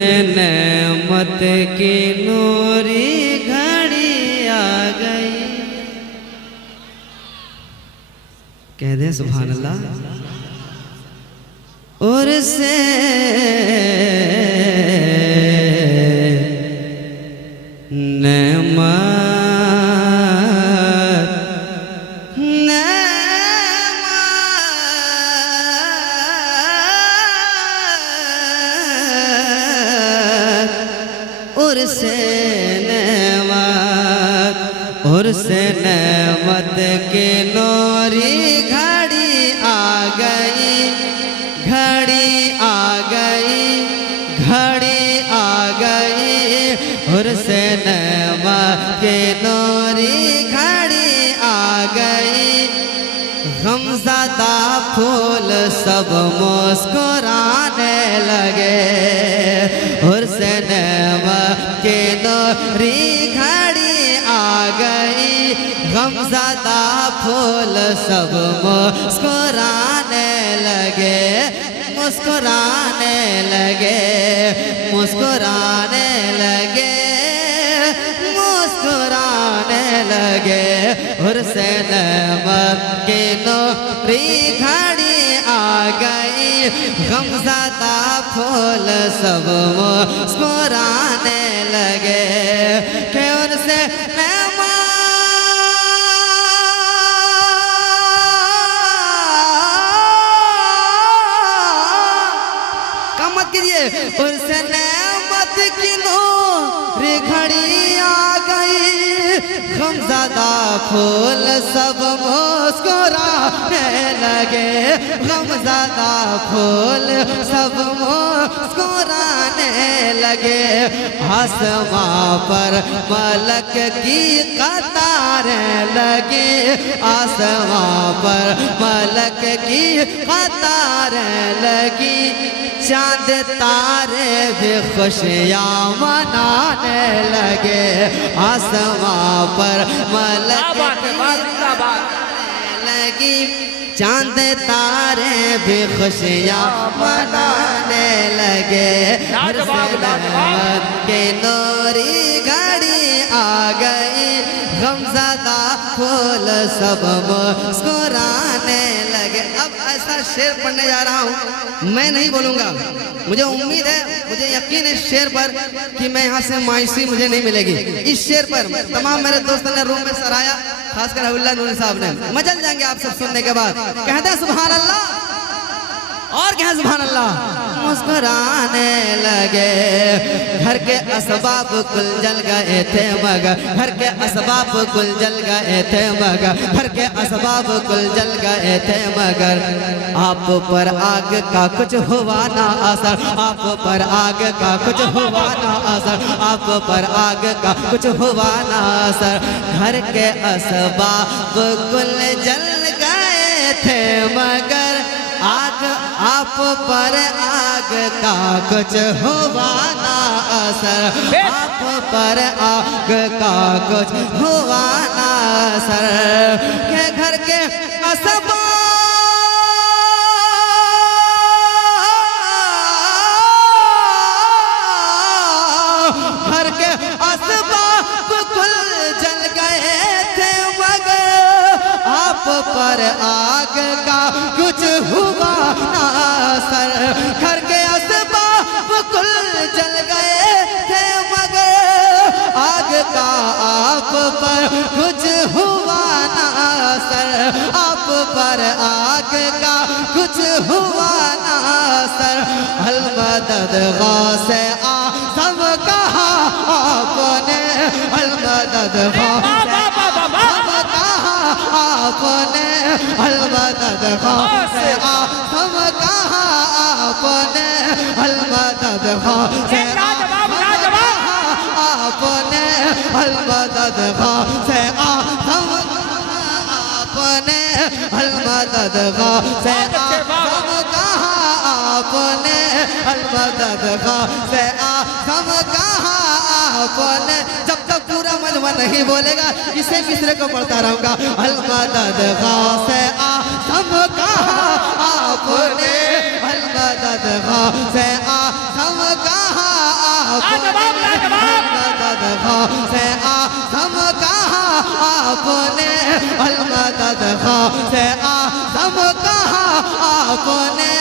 नेमत की नूरी घड़ी आ गई। कह दे सुभान अल्लाह। और से उर्से नेमत की नूरी घड़ी आ गई, घड़ी आ गई, घड़ी आ गई। उर्से नेमत की नूरी घड़ी आ गई। गमज़दा फूल सब मुस्कुराने लगे। उर्से नेमत की नूरी घड़ी आ गई। गमज़दा फूल सब मुस्कुराने लगे, मुस्कुराने लगे, मुस्कुराने लगे, मुस्कुराने लगे। उर्से नेमत की नूरी घड़ी आ गई। गमज़दा फूल सब मुस्कुराने लगे। कि उनसे उर्से नेमत की नूरी घड़ी आ गई। गमज़दा फूल सब मुस्कुराने लगे। गमज़दा फूल सब मुस्कुराने लगे। आसमां पर मलक की कतारें लगी। आसमां पर मलक की कतारें लगी। चांद तारे भी खुशियाँ मनाने लगे। आसमां पर मलक लगी। चांद तारे भी खुशियाँ मनाने लगे। के नूरी घड़ी आ गई। गमज़दा फूल सब मुस्कुराने लगे। अब ऐसा शेर पढ़ने जा रहा हूँ, मैं नहीं बोलूँगा। मुझे उम्मीद है, मुझे यकीन है इस शेर पर कि मैं यहाँ से मायूसी मुझे नहीं मिलेगी। इस शेर पर तमाम मेरे दोस्तों ने रूम में सराया, खासकर हबीबुल्लाह नूरी साहब ने। मचल जाएंगे आप सब सुनने के बाद। कहते हैं सुभान अल्लाह और क्या सुभान अल्लाह। मुस्कुराने लगे। घर के असबाब कुल जल गए थे मगर, घर के असबाब कुल जल गए थे मगर, घर के असबाब कुल जल गए थे मगर आप पर आग का कुछ हुआ ना असर। आप पर आग का कुछ हुआ ना असर। आप पर आग का कुछ हुआ ना असर। घर के असबाब कुल जल गए थे मगर आग आप पर आग का कुछ हुआ ना असर। आप पर आग का कुछ हुआ ना असर। के घर के असबाब घर के असबाब कुल जल गए थे मगर आप पर आग का कुछ हुआ ना असर। घर के असबाब कुल जल गए थे मगर आग का आप पर कुछ हुआ ना असर। आप पर आग का कुछ हुआ ना असर। अल मदद गौसे आज़म कहा आपने। अल मदद गौसे आपने। अल मदद गौसे आज़म कहा आपने। अल मदद गौसे आपने। अल मदद गौसे आज़म आपने। अल मदद गौसे आज़म कहा आपने। अल मदद गौसे आज़म कहा आपने। जब तक पूरा मजमा नहीं बोलेगा इसे किसरे को पढ़ता रहूंगा। अल मदद गौसे आज़म कहा आपने। अल मदद गौसे आज़म कहा खा से आज़म कहा आपने, अलमदद खा से आज़म कहा आपने,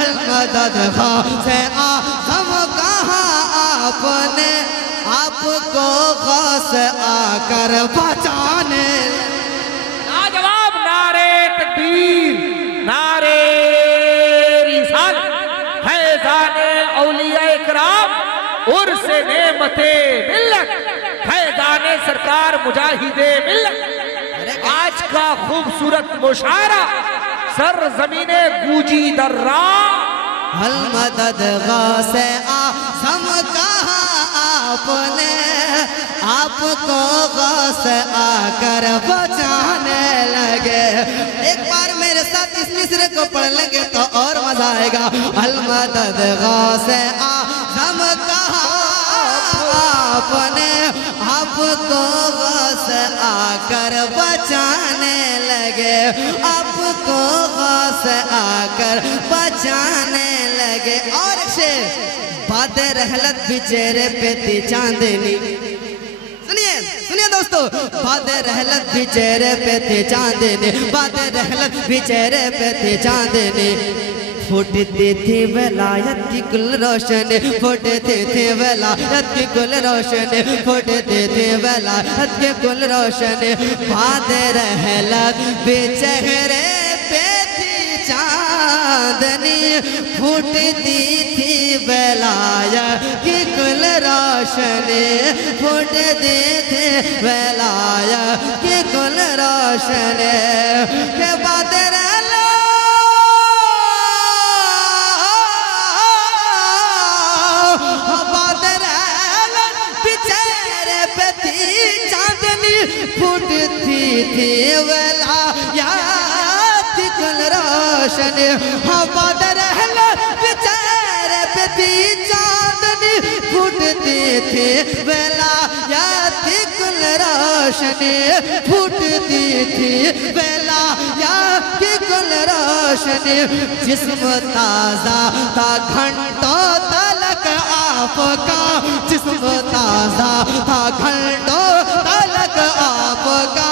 अलमदद खा से आज़म कहा आपने, आपको गौस आकर बचाने। लाजवाब नारे तकबीर, नारे रिसालत, फैज़ाने औलिया इकराम, उर्से नेमते मिल्लत, फैज़ाने सरकार मुजाहिदे मिल्लत। आज का खूबसूरत मुशायरा सर ज़मीने गूंजी दर्रा, अलमदद गौसे आज़म कहा आपने, आपको गौस आकर बचाने लगे। एक बार मेरे साथ इस मिसरे को पढ़ लेंगे तो और मजा आएगा। अलमदद गौसे आज़म कहा आपने, आपको गौस आकर बचाने लगे, आपको गौस आकर बचाने लगे। और एक शेर, बाद रहलत भी चेहरे पे थी चांदनी, सुनिए सुनिए दोस्तों, बाद रहलत भी चेहरे पे थी चांदनी, बाद रहलत भी चेहरे पे थी चांदनी, फूटती थी वलायत की कुल रोशनी, फूटती थी वलायत की कुल रोशनी, फूटती थी वलायत की कुल रोशनी, बाद रहलत भी चेहरे पे थी चांदनी, फूटती थी वलायत की कुल रोशनी, फूटती थी वलायत की कुल रोशनी, के बाद फूटती थी वलायत की कुल रोशनी, बाद रहलत बेचारे पे थी चांदनी, फूटती थी वलायत की कुल रोशनी, फूटती थी वलायत की कुल रोशनी। जिस्म ताज़ा था घंटों तलक आपका, जिस्म ताज़ा था घंटों तलक आपका,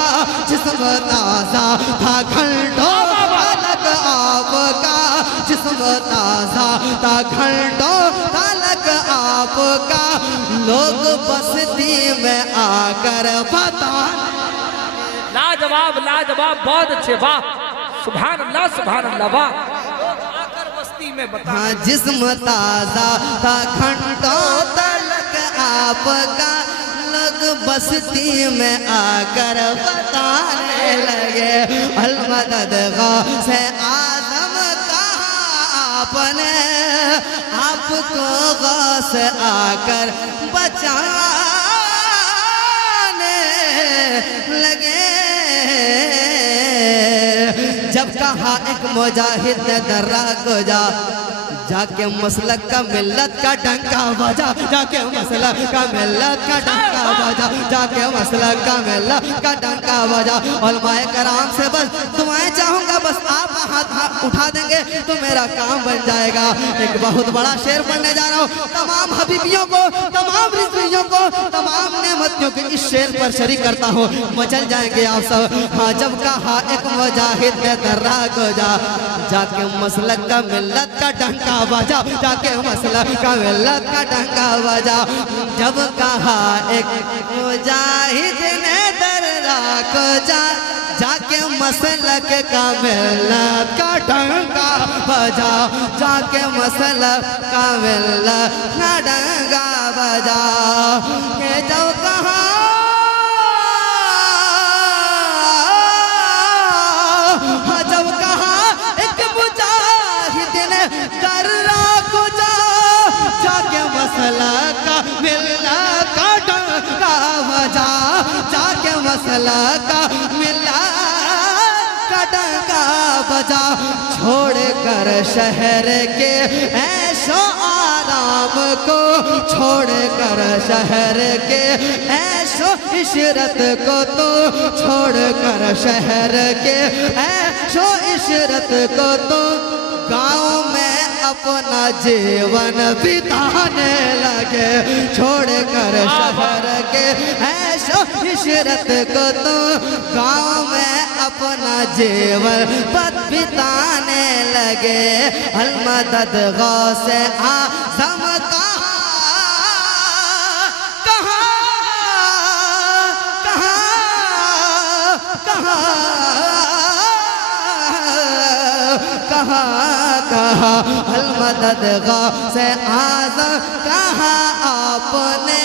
जिस्म ताज़ा था घंटों तलक आपका, जिस्म ताज़ा था घंटों तलक आपका, लोग बस्ती में आकर बता। लाजवाब लाजवाब, बहुत अच्छे, वाह सुभान अल्लाह सुभान अल्लाह, वाह। लोग आकर बस्ती में बता। हाँ, जिस्म ताज़ा था घंटों तलक आपका, लोग बस्ती में आकर बताने लगे, अलमदद गौसे आज़म कहा आपने, आपको गौस आकर बचाने लगे। जब कहा एक मुजाहिद ने दर्रा को जा, जाके मसलक का मिल्लत का डंका बजा, जाके मसलक का मिल्लत का डंका बजा, जाके मसलक का मिल्लत का डंका बजा। उलमाए कराम से बस दुआएं चाहूंगा, बस आप हाथ उठा देंगे तो मेरा काम बन जाएगा। एक बहुत बड़ा शेर पढ़ने जा रहा हूँ, तमाम हबीबियों को, तमाम रिज़वियों को, तमाम नेमतियों के इस शेर पर शरीक करता हूँ, मचल जाएंगे आप सब। हाँ, जब कहा एक मुजाहिद ने दर्रा को जा, जाके मसलक का मिल्लत का डंका बजा, जाके मसलक का मिल्लत का डंका बजा। जब कहा एक मुजाहिद ने दर्रा को जा, जाके मसलक का मिल्लत का डंका बजा, जाके मसलक का मिल्लत का डंका बजा। के जब कहा मसलक का मिल्लत का डंका बजा, जाके मसलक का मिल्लत का डंका बजा। छोड़ कर शहर के ऐशो आराम को, छोड़ कर शहर के ऐशो इशरत को, तो छोड़ कर शहर के ऐशो इशरत को, तो गाँव में अपना जीवन बिताने लगे, छोड़कर शहर के ऐशो इशरत को तो गाँव में अपना जीवन बिताने लगे। अलमदद गौसे आज़म कहा अलमदद गौसे आज़म कहा, आपने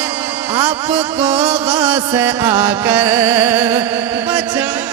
आपको गौसे आकर बचा